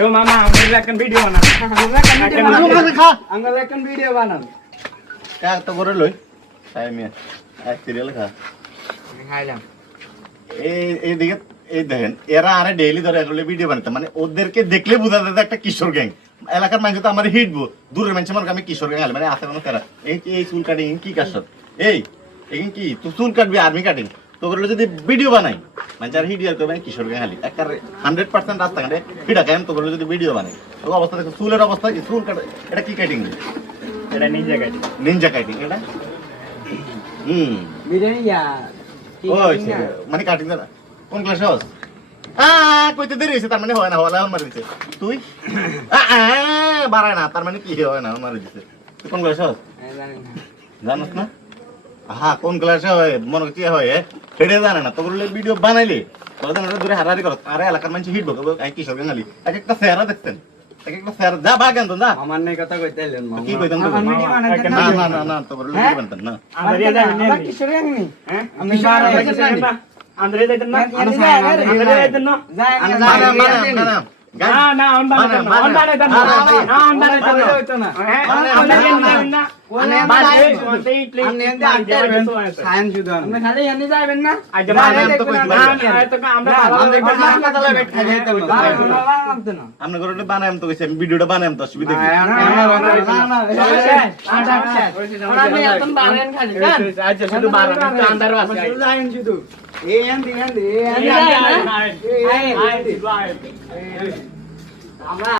এ মামা আমরা একটা ভিডিও বানাবো আমরা একটা ভিডিও বানাবো এক তো করে লই টাইমে এক সিরিয়াল খা খাইলাম এই দিকে এই দেখেন এরা আরে ডেইলি ধরে এগুলো ভিডিও বানাতে মানে ওদেরকে দেখলে বোঝা যায় যে একটা কিশোর গ্যাং এলাকার মানুষ তো আমার হিটবো দূরের মানুষ মনে আমি কিশোর গ্যাং মানে আছে কোনো তারা এই চুল কাটিং কি কাজ এই কি তুই চুল কাটবি আর্মি কাটিং তো ওগুলো যদি ভিডিও বানাই মানে যার হিট করবে কিশোর গ্যাং খালি একটা 100% রাস্তা কাটে ফিটা কেন তো যদি ভিডিও বানাই তো অবস্থা দেখো চুলের অবস্থা কি চুল কাটে এটা কি কাটিং এটা নিনজা কাটিং এটা বিরিয়ানি ওই মানে কাটিং দাদা কোন ক্লাসে হস কইতে দেরি হয়েছে তার মানে হয় না হলে মারি দিছে তুই বাড়ায় না তার মানে কি হয় না মারি দিছে তুই কোন ক্লাসে হস জানাস না হ্যাঁ কোন ক্লাসে হয় মনে কি হয় সেটা জানে না তোর ভিডিও বানাইলে দূরে হারাহারি করো আরে এলাকার মানুষ হিট বলবো কিশোর গাঙ্গালি এক একটা চেহারা দেখতেন এক একটা চেহারা যা ভাগ আনতো না আমার নেই কথা কইতে এলেন কি কইতাম না তোর ভিডিও বানাতেন না আমরা কিশোর গ্যাংনি আমি আন্দ্রে যাইতেন না আন্দ্রে যাইতেন না না অন বানাইতেন না অন বানাইতেন না অন বানাইতেন না হ্যাঁ অন বানাইতেন না বাজে মতে প্লিজ সায়েন্স শুধু আমরা খালি এনে যাবেন না আজ বানাইতেন তো কইতে তো আমরা কথা বেট খাই যেতে না আমরা করে বানাইম তো কইছি আমি ভিডিওটা বানাইম তো অসুবিধা কি আমি এখন বানান খালি আজ শুধু বানান তো আন্দার আছে লাইন শুধু এই এন্ডি আমরা